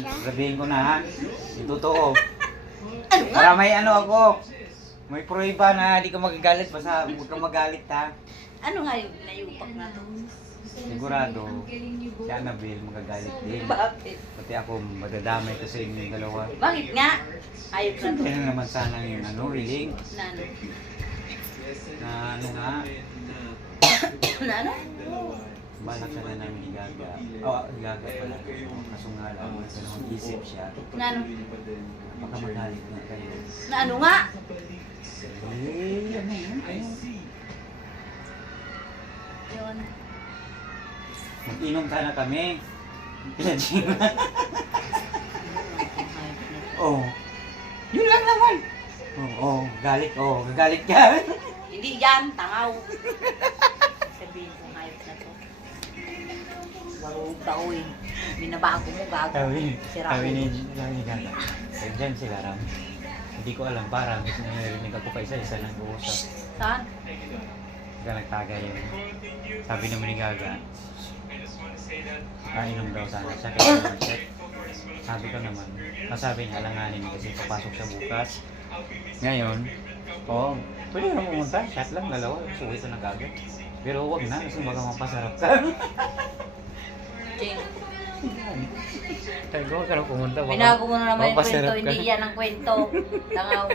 Sabihin ko na ha, yung totoo. Ano nga? Para may ano ako, may prueba na di ka magagalit, basta huwag kang magalit ha. Ano nga yung nayupak na to? Sigurado, si Annabelle magagalit din. Bakit? Pati ako madadamay kasi yung dalawa. Bakit nga? Ayok na to. Kaya naman sana yung ano, willing, Na ano? na ano nga, Na ano? balak sana namin igaga. Oh, igaga pala. Kaso nga lang, ganun isip siya. Na ano? Baka magalit na kayo. Na ano nga? Eh, ano yun? Ano? Yun. Mag-inom sana kami. Oh. Yun lang naman. Galit. Gagalit ka. Hindi yan, tangaw. Sabihin ko hayop na to. Warug ka uy. Binabago mo gago. Sabi ni Gata. Eh, dyan sila Ram. Hindi ko alam, parang gusto nyo narinig ako pa isa-isa lang uusap. Saan? Ka nagtagay yun. Sabi naman ni Gaga, inom daw sana siya kaya mag-check. Sabi ko naman, masabi niya alanganin kasi papasok siya bukas. Ngayon, pwede naman pumunta, shot lang, dalawa, suwi ito na Gaga. Pero huwag na, kasi baka mapasarap ka. Ching. Tayo ko, huwag ka na pumunta. Binago mo na naman yung kwento, mapasarap ka. hindi yan ang kwento. Tangaw.